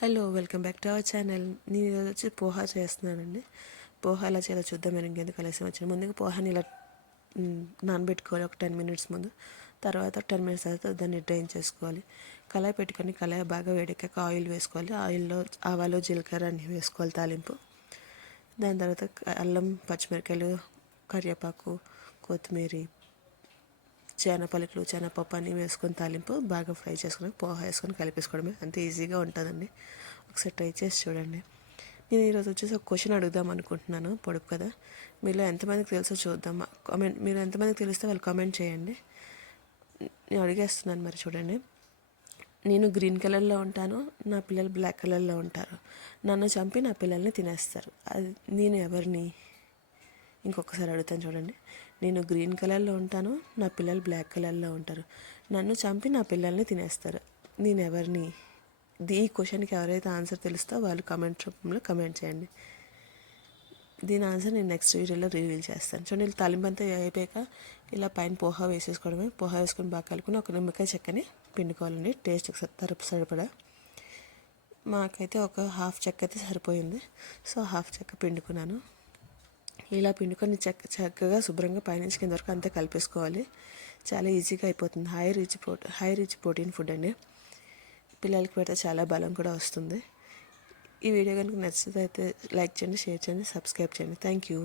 Hello, welcome back to our channel. నేను ఈరోజు వచ్చి పోహా చేస్తున్నానండి. పోహా ఎలా చేయాలో చూద్దాం. మీరు ఇంకెందుకు కలిసి వచ్చాను. ముందుగా పోహాని ఇలా నానబెట్టుకోవాలి ఒక 10 మినిట్స్ ముందు. తర్వాత 10 మినిట్స్ తర్వాత దాన్ని డ్రైన్ చేసుకోవాలి. కళాయి పెట్టుకొని కళాయి బాగా వేడెక్కాక ఆయిల్ వేసుకోవాలి. ఆయిల్లో ఆవాలు జీలకర్ర అన్నీ వేసుకోవాలి తాలింపు. దాని తర్వాత అల్లం, పచ్చిమిరకాయలు, కరివేపాకు, కొత్తిమీర, పలుకులు, శనగపప్పు అన్నీ వేసుకొని తాలింపు బాగా ఫ్రై చేసుకొని పోహా వేసుకొని కలిపేసుకోవడమే. అంతే ఈజీగా ఉంటుందండి. ఒకసారి ట్రై చేసి చూడండి. నేను ఈరోజు వచ్చేసి ఒక క్వశ్చన్ అడుగుదాం అనుకుంటున్నాను. పొడుపు కదా, మీలో ఎంతమందికి తెలుసో చూద్దాం. మీరు ఎంతమందికి తెలిస్తే వాళ్ళు కామెంట్ చేయండి. నేను అడిగేస్తున్నాను, మరి చూడండి. నేను గ్రీన్ కలర్లో ఉంటాను, నా పిల్లలు బ్లాక్ కలర్లో ఉంటారు. నన్ను చంపి నా పిల్లల్ని తినేస్తారు. అది నేను ఎవరిని? ఇంకొకసారి అడుగుతాను చూడండి. నేను గ్రీన్ కలర్లో ఉంటాను, నా పిల్లలు బ్లాక్ కలర్లో ఉంటారు. నన్ను చంపి నా పిల్లల్ని తినేస్తారు. నేను ఎవరిని? ఈ క్వశ్చన్కి ఎవరైతే ఆన్సర్ తెలుస్తో వాళ్ళు కామెంట్ రూపంలో కామెంట్ చేయండి. దీని ఆన్సర్ నేను నెక్స్ట్ వీడియోలో రివీల్ చేస్తాను. చూడండి, తాలింపు అంతా అయిపోయాక ఇలా పైన పోహా వేసేసుకోవడమే. పోహా వేసుకొని బాగా కలుపుకొని ఒక నిమ్మకాయ చెక్కని పిండుకోవాలండి, టేస్ట్కి సరిపడా. మాకైతే ఒక హాఫ్ చెక్క అయితే సరిపోయింది, సో హాఫ్ చెక్క పిండుకున్నాను. ఇలా పిండుకొని చక్కగా శుభ్రంగా పైనుంచి కింద వరకు అంతా కలిపేసుకోవాలి. చాలా ఈజీగా అయిపోతుంది. హై రిచ్ ప్రోటీన్ ఫుడ్ అండి. పిల్లలకి పెడితే చాలా బలం కూడా వస్తుంది. ఈ వీడియో కనుక నచ్చితే అయితే లైక్ చేయండి, షేర్ చేయండి, సబ్స్క్రైబ్ చేయండి. Thank you.